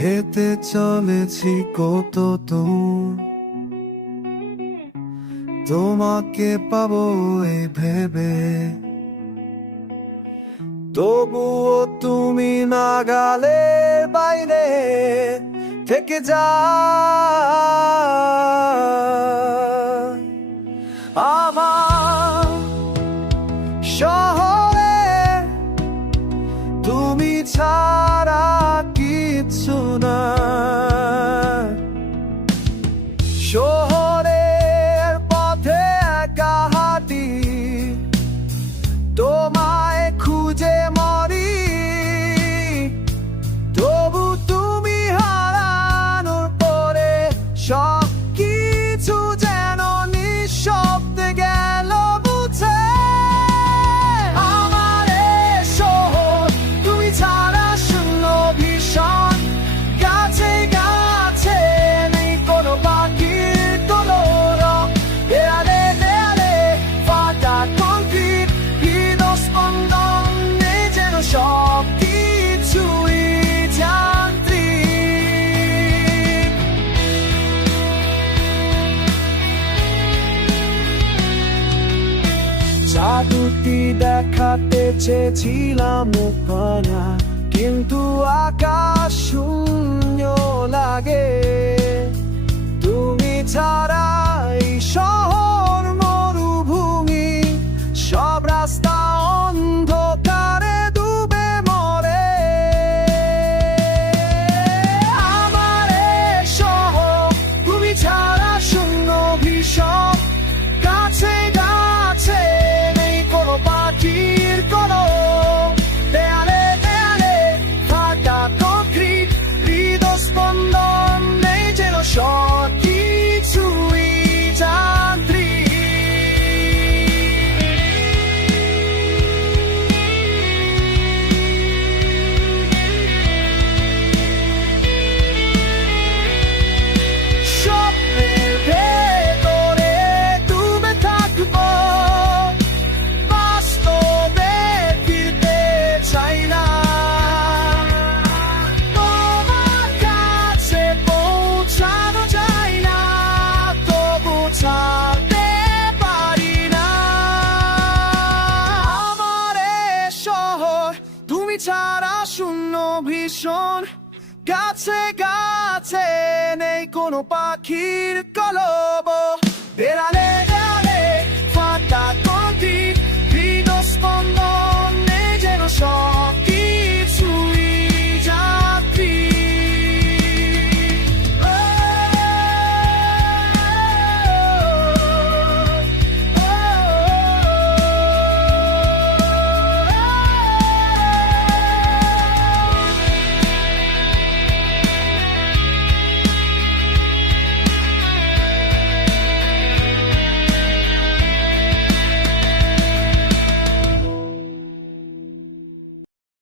হেঁটে চলেছি কত দূর, তোমাকে পাবো এই ভেবে, তবুও তুমি নাগালের বাইরে থেকে যায় আমার শহরে। তুমি ছাড়া কিচ্ছু না, শহরের পথে একা হাঁটি, তোমায় খুঁজে মরি, তবু তুমি হারানোর পরে সব কিছু যেন নিঃশব্দে গেল বুঝে। আমার এই শহর তুমি ছাড়া শূন্য ভীষণ, গাছে গাছে নেই কোনো পাখির কলরব, দেয়ালে দেয়ালে ফাটা কংক্রিট, হৃদস্পন্দন নেই যেন, সব কিছুই যান্ত্রিক। জাদুটি দেখাতে চেয়েছিলাম পানা, কিন্তু আকাশ শূন্য লাগে। তুমি ছাড়া এই শহর মরুভূমি, সব রাস্তা অন্ধকারে ডুবে মরে। আমার এই শহর তুমি ছাড়া শূন্য ভীষণ, গাছে গাছে নেই কোনো পাখির কলরব, দেয়ালে দেয়ালে ফাটা কংক্রিট, হৃদস্পন্দন নেই যেন, সব কিছুই যান্ত্রিক। স্বপ্নের ভেতরে ডুবে থাকবো, বাস্তবে ফিরতে চাই না। তোমার কাছে পৌঁছানো যায় না, তবু ছাড়তে পারি না। আমার এই শহর তুমি ছাড়া শূন্য ভীষণ, গাছে গাছে নেই কোনো পাখির কলরব, দেয়ালে